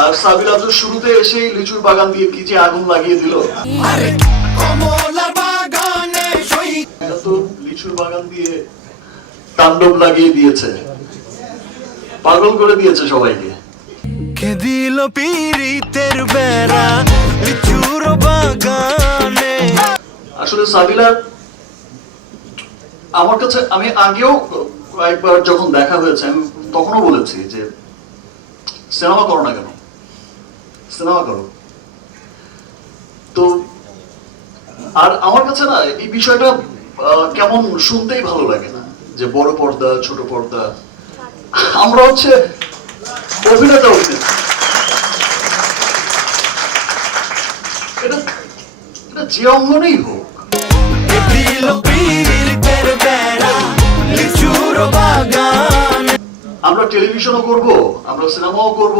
আর সাবিলা তো শুরুতে এসেই লিচুর বাগান দিয়ে কি যে আগুন লাগিয়ে দিল। এটা তো লিচুর বাগান দিয়ে তাণ্ডব লাগিয়ে দিয়েছে, পাগল করে দিয়েছে সবাইকে। কে দিল পীরিতের বেড়া লিচুর বাগানে। আসলে সাবিলা আমার কাছে, আমি আগেও কয়েকবার যখন দেখা হয়েছে আমি তখনও বলেছি যে সিনেমা করো না কেন, সিনেমা করো। তো আর আমার কাছে না এই বিষয়টা কেমন শুনতেই ভালো লাগে না যে বড় পর্দা ছোট পর্দা। আমরা হচ্ছে অভিনেতা, এটা এটা যে অঙ্গনেই হোক। আমরা টেলিভিশনও করব, আমরা সিনেমাও করব,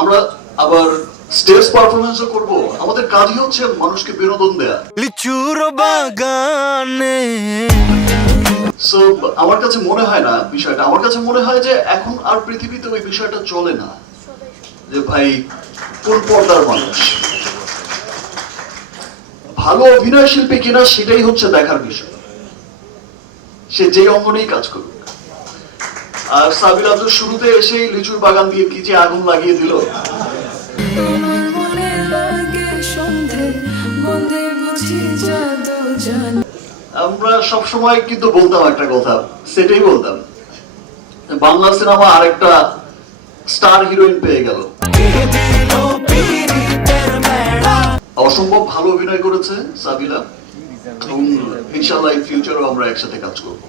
আমরা আবার স্টেজ পারফরমেন্সও করব। আমাদের কাজই হচ্ছে মানুষকে বিনোদন দেয়া। লিচুর বাগানে সো আমার কাছে মনে হয় না বিষয়টা, আমার কাছে মনে হয় যে এখন আর পৃথিবীতে ওই বিষয়টা চলে না যে ভাই কোন পর্দার মানুষ ভালো অভিনয় শিল্পী কিনা সেটাই হচ্ছে দেখার বিষয়, সে যে অঙ্গনেই কাজ করুক। আর সাবিলা তো শুরুতে এসেই লিচুর বাগান দিয়ে কি যে আগুন লাগিয়ে দিল। আমরা সবসময় কিন্তু বলতাম একটা কথা, সেটাই বলতাম, বাংলা সিনেমা আরেকটা স্টার হিরোইন পেয়ে গেল। অসম্ভব ভালো অভিনয় করেছে সাবিলা এবং ইনশাআল্লাহ ইন ফিউচারও আমরা একসাথে কাজ করব।